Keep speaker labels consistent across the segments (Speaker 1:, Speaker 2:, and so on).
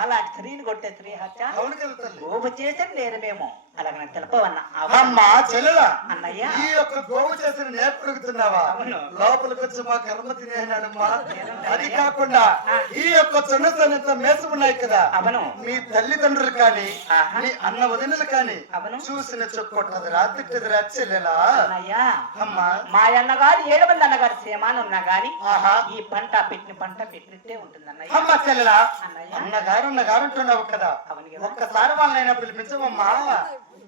Speaker 1: అలాంటి స్త్రీని కొట్టే స్త్రీ హత్య. గోపు నేను మేము అలాగని తెలపవన్నా.
Speaker 2: అమ్మా చెల్లెల?
Speaker 1: అన్నయ్య.
Speaker 2: ఈ యొక్క గోవు చేసిన నేర్పడుగుతున్నావా. లోపలికి వచ్చి మా కర్మ తినేనాడమ్మా అది కాకుండా ఈ యొక్క చున్నతనంతో మేసం ఉన్నాయి కదా.
Speaker 1: అవును.
Speaker 2: మీ తల్లిదండ్రులు కానీ. మీ అన్న వదినలు కానీ. చూసిన చొక్కొట్టదురా తిట్టదురా చెల్లెలా? అమ్మా.
Speaker 1: మా అన్నగారు ఏడు మంది అన్నగారు సేమాను ఉన్నా గాని
Speaker 2: ఆహా.
Speaker 1: ఈ పంట పెట్టిన పంట పెట్టినట్టే ఉంటుంది అన్నయ్య
Speaker 2: అమ్మ చెల్లెలా? అన్నగారు అన్నగారు అంటున్నావు కదా. ఒక్కసారి వాళ్ళైనా పిలిపించమమ్మా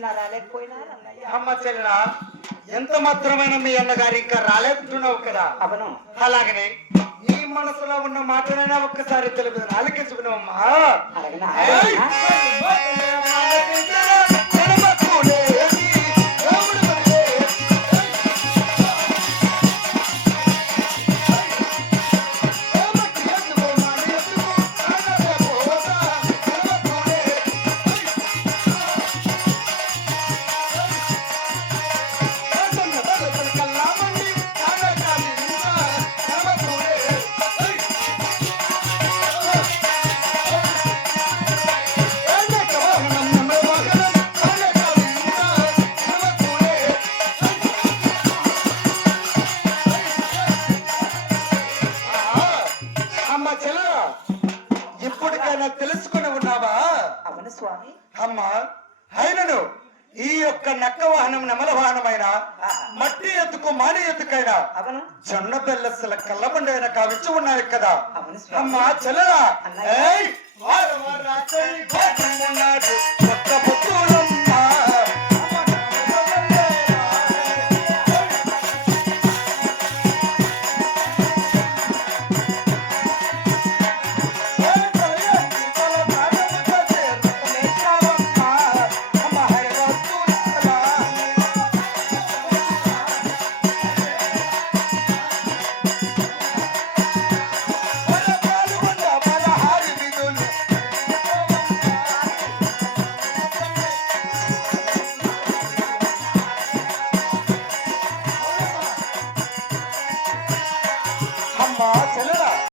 Speaker 1: అన్నగారు ఎంత పిలిచినారా లేకపోయినారా అన్నయ్య.
Speaker 2: అమ్మ చెల్లెలా ఎంత మాత్రమైన మీ అన్నగారు ఇంకా రాలేకుంటున్నావు కదా?
Speaker 1: అవును.
Speaker 2: అలాగనే నీ మనసులో ఉన్న మాటనైనా ఒక్కసారి తెలుగు ఆలకించుకున్నావమ్మా.
Speaker 1: అలాగనా?
Speaker 2: అవును స్వామి.
Speaker 1: అమ్మా అయినను. ఈ యొక్క నక్క వాహనం నెమల వాహనమైన మట్టి ఎత్తుకు మాని ఎత్తుకైనా
Speaker 2: అవును.
Speaker 1: జొన్న బెల్లసల కళ్ళబండైన కావించి ఉన్నాయి కదా. అమ్మా చెల్లరా.